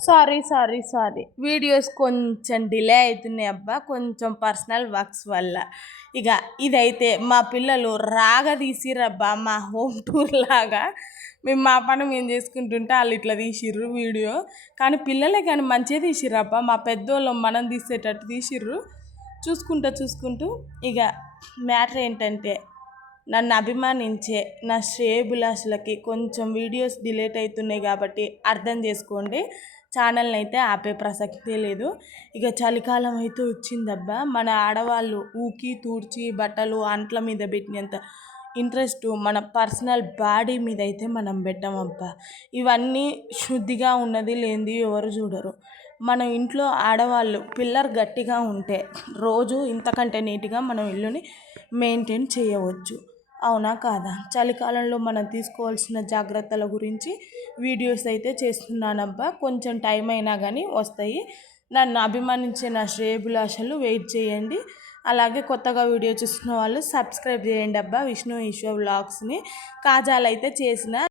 Sorry videos కొంచెం delay అవుతున్నాయి అబ్బా, కొంచెం పర్సనల్ వర్క్స్ వల్ల. ఇక ఇదైతే మా పిల్లలు రాగా తీసిర్రబ్బా, మా హోమ్ టూర్ లాగా. మేము మా పని మేము చేసుకుంటుంటే వాళ్ళు ఇట్లా తీసిర్రు వీడియో. కానీ పిల్లలే కానీ మంచిగా తీసిర్రబ్బా, మా పెద్దోళ్ళు మనం తీసేటట్టు తీసిర్రు. చూసుకుంటూ ఇక మ్యాటర్ ఏంటంటే, నన్ను అభిమానించే నా శ్రేయభిలాషులకి కొంచెం వీడియోస్ డిలేట్ అవుతున్నాయి కాబట్టి అర్థం చేసుకోండి. ఛానల్ని అయితే ఆపే ప్రసక్తే లేదు. ఇక చలికాలం అయితే వచ్చిందబ్బా, మన ఆడవాళ్ళు ఊకి తూడ్చి బట్టలు అంట్ల మీద పెట్టినంత ఇంట్రెస్ట్ మన పర్సనల్ బాడీ మీద అయితే మనం పెట్టమబ్బా. ఇవన్నీ శుద్ధిగా ఉన్నది లేనిది ఎవరు చూడరు. మన ఇంట్లో ఆడవాళ్ళు పిల్లర్ గట్టిగా ఉంటే రోజు ఇంతకంటే నీట్గా మనం ఇల్లుని మెయింటైన్ చేయవచ్చు. అవునా కాదా? చలికాలంలో మనం తీసుకోవాల్సిన జాగ్రత్తల గురించి వీడియోస్ అయితే చేస్తున్నానబ్బా. కొంచెం టైం అయినా కానీ వస్తాయి. నన్ను అభిమానించే నా శ్రేయభిలాషలు వెయిట్ చేయండి. అలాగే కొత్తగా వీడియో చూస్తున్న వాళ్ళు సబ్స్క్రైబ్ చేయండి అబ్బా. విష్ణు ఈశ్వర్ వ్లాగ్స్ని కాజాలు అయితే చేసిన